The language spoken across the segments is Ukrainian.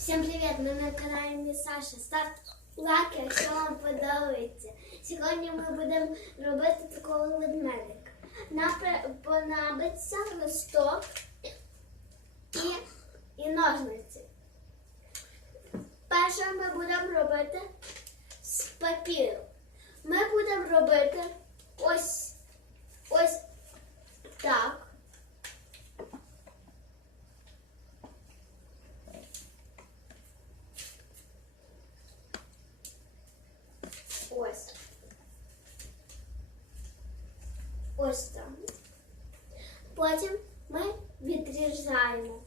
Всім привіт! Ми на каналі Саша. Старт лайк, якщо вам подобається. Сьогодні ми будемо робити такого ведмедика. Нам понадобиться листок і, і ножниці. Перше ми будемо робити з папіру. Ми будемо робити ось ось так. Ось. Ось там. Потім ми відрізаємо.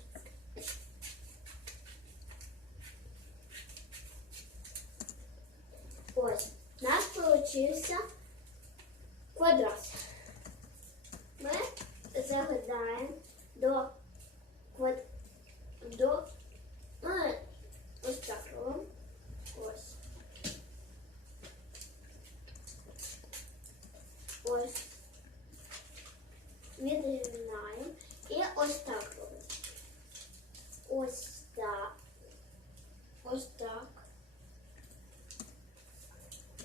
Ось. У нас получився квадрат. Ми загинаємо до квад... до ну, ось так робимо. Ось. Ось. Відрізаємо. І ось так робимо. Ось так. Ось так.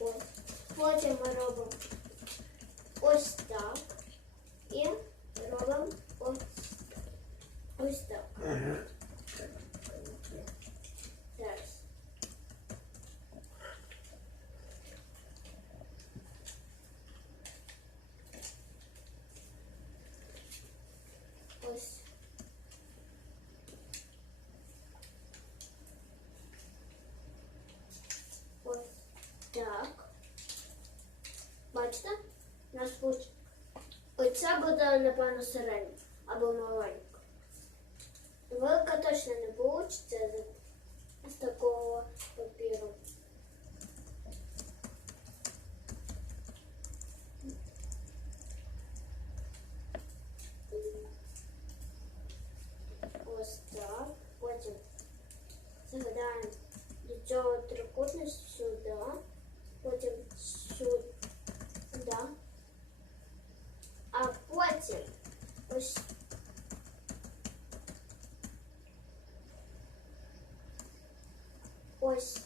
Ось. Потім ми робимо ось так. І робимо ось, ось так. Зараз. Ось. Ось так. Бачите? У нас буде. Оця буде, напевно, середня або маленька. Велика точно не вийде з, з такого папіру. Ось так. Потім загадаємо до цього трикутника сюди. Потім сюди. А потім ось. Ось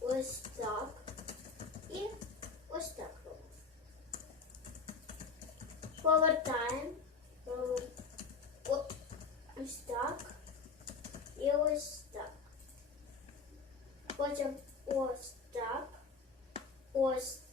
ось так. І ось так. Повертаємо. Ось так. І ось так. Потім ось так. Ось так.